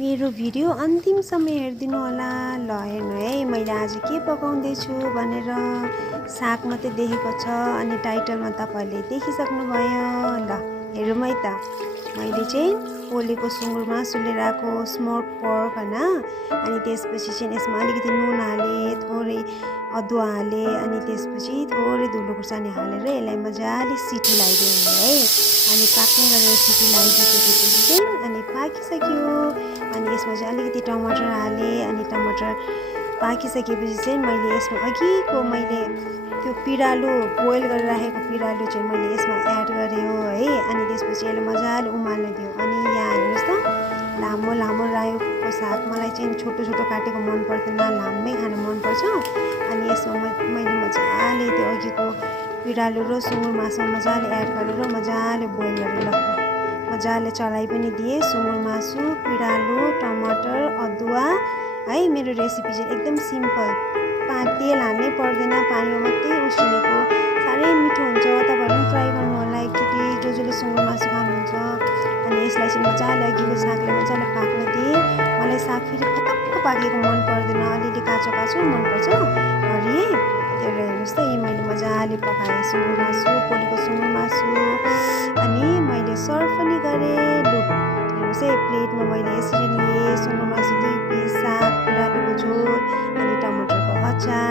मेरो भिडियो अन्तिमसम्म हेरिदिनु होला। ल हेर्नु है, मैले आज के पकाउँदैछु भनेर। साग मात्रै देखेको छ अनि टाइटलमा तपाईँहरूले देखिसक्नुभयो। ल हेरौँ है त। मैले चाहिँ पोलेको सुँगुर मासु लिएर आएको, स्मोक पर्क होइन। अनि त्यसपछि चाहिँ यसमा अलिकति नुन हालेँ, थोरै अदुवा हालेँ, अनि त्यसपछि थोरै धुलो खुर्सानी हालेर यसलाई मजाले सिटी लगाइदिउँ है। अनि पाक्ने गरेर सिटी लगाइदिएपछि चाहिँ अनि पाकिसक्यो। अनि यसमा चाहिँ अलिकति टमाटर हालेँ। अनि टमाटर पाकिसकेपछि चाहिँ मैले यसमा अघिको त्यो पिँडालु बोइल गरेर राखेको पिँडालु चाहिँ मैले यसमा एड गरेँ हो है। अनि त्यसपछि यसलाई मजाले उमाल्न दियो। अनि यहाँ हेर्नुहोस् त, लामो लामो रायोको साग मलाई चाहिँ छोटो छोटो काटेको मन पर्दैन, लामै खान मनपर्छ। अनि यसमा मैले मजाले त्यो अघिको पिँडालु र सुँगुर मासु मजाले एड गरेर मजाले बोइल गरेर मजाले चलाइ पनि दिएँ। सुँगुर मासु, पिँडालु, टमाटर, अदुवा है। मेरो रेसिपी चाहिँ एकदम सिम्पल, तेल हाल्नै पर्दैन, पानीमा मात्रै उसिनेको साह्रै मिठो हुन्छ। तपाईँहरू पनि ट्राई गर्नु होला एकचोटि, जसले सुँगुर मासु खानुहुन्छ। अनि यसलाई चाहिँ मजाले अघिको सागलाई मजाले पाक्न दिएँ। मलाई साग फेरि पटक्क पाकेको मन पर्दैन, अलिअलि काँचो काँचो मनपर्छ हरिए। त्यही भएर हेर्नुहोस् त, यी मैले मजाले पकाएँ सुँगुर मासु, पोलेको सुँगुर मासु। अनि मैले सर्भ पनि गरेँ। लु हेर्नुहोस् है, प्लेटमा मैले यसरी लिएँ, सुँगुर मासु 2 पिस, साग, पिँडालुको झोल, अनि टमाटरको अचार।